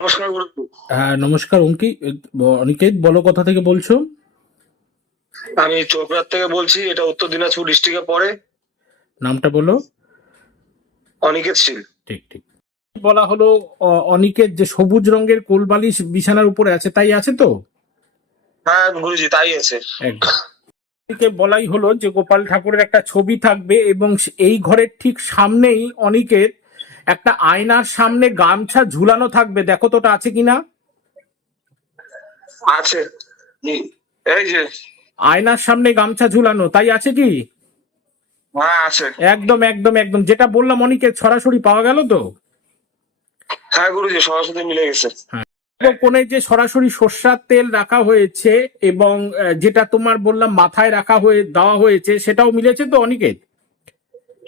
নমস্কার হ্যাঁ নমস্কার অঙ্কি। অনিকেত বলো কথা থেকে বলছো? আমি চোপড়ার থেকে বলছি এটা উত্তর দিনাজপুর ডিস্ট্রিক্টে পড়ে। নামটা বলো। অনিকেত শীল ঠিক ঠিক। বলা হলো অনিকেত যে সবুজ রঙের কোলবালিশ বিছানার উপরে আছে তাই আছে তো? হ্যাঁ গুরুজি তাই আছে। একদম। অনিকে বলাই হলো যে গোপাল ঠাকুরের একটা ছবি থাকবে এবং এই ঘরের ঠিক সামনেই অনিকেত একটা আয়নার সামনে গামছা ঝুলানো থাকবে। দেখো তো ওটা আছে কিনা? আছে। এই যে। আয়নার সামনে গামছা ঝুলানো তাই আছে কি? হ্যাঁ একদম একদম একদম। যেটা বললাম অনিকেত সরাসরি পাওয়া গেল তো? হ্যাঁ গুরুজি সরস্বতী মিলে গেছে। কোণে যে সরাসরি সর্ষার তেল রাখা হয়েছে এবং যেটা তোমার বললাম মাথায় রাখা হয়ে দেওয়া হয়েছে সেটাও মিলেছে তো অনিকেত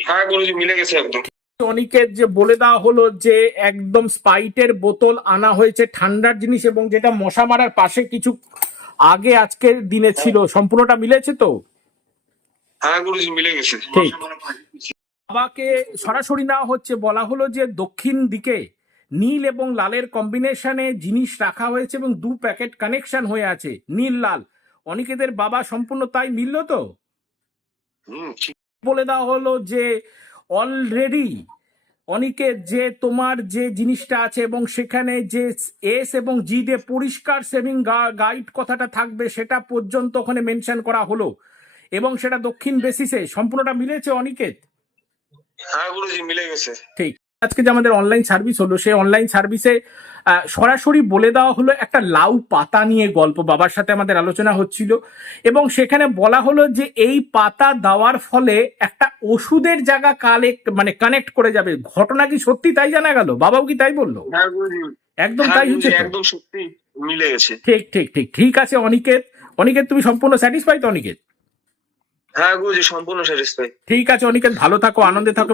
হ্যাঁ গুরুজি মিলে গেছে একদম। অনিকেত যে বলে দেওয়া হলো যে একদম স্পাইটের বোতল আনা হয়েছে ঠান্ডার জিনিস এবং যেটা মশা মারার পাশে কিছু আগে আজকের দিনে ছিল সম্পূর্ণটা মিলেছে তো? হ্যাঁ গুরুজি মিলে গেছে। ঠিক। বাবাকে সরাসরি না হচ্ছে বলা হলো যে দক্ষিণ দিকে নীল এবং লালের কম্বিনেশনে জিনিস রাখা হয়েছে এবং দু প্যাকেট কানেকশন হয়ে আছে নীল লাল। অনিকেতের বাবা সম্পূর্ণ তাই মিলল তো? বলে দেওয়া হলো যে অলরেডি অনিকেত যে তোমার যে জিনিসটা আছে এবং সেখানে যে এস এবং জি দিয়ে পরিষ্কার সেভিং গাইড কথাটা থাকবে সেটা পর্যন্ত ওখানে মেনশন করা হলো। এবং সেটা দক্ষিণ বেসিসে সম্পূর্ণটা মিলেছে অনিকেত? হ্যাঁ গুরুজি মিলে গেছে। ঠিক। আজকে যে আমাদের অনলাইন সার্ভিস হলো সেই অনলাইন সার্ভিসে সরাসরি বলে দেওয়া হলো একটা লাউ পাতা নিয়ে গল্প। বাবার সাথে আমাদের আলোচনা হচ্ছিল এবং সেখানে বলা হলো যে এই পাতা দেওয়ার ফলে একটা ওষুধের জায়গা কালেক্ট মানে কানেক্ট করে যাবে। ঘটনা কি সত্যি তাই জানা গেল? বাবাও কি তাই বলল? হ্যাঁ একদম হ্যাঁ তাই হচ্ছে একদম সত্যি মিলে গেছে। ঠিক ঠিক ঠিক ঠিক আছে অনিকেত। অনিকেত তুমি সম্পূর্ণ স্যাটিসফাই তো অনিকেত? হ্যাঁ গুরুজি সম্পূর্ণ স্যাটিসফাই ঠিক আছে অনিকেত ভালো থাকো আনন্দে থাকো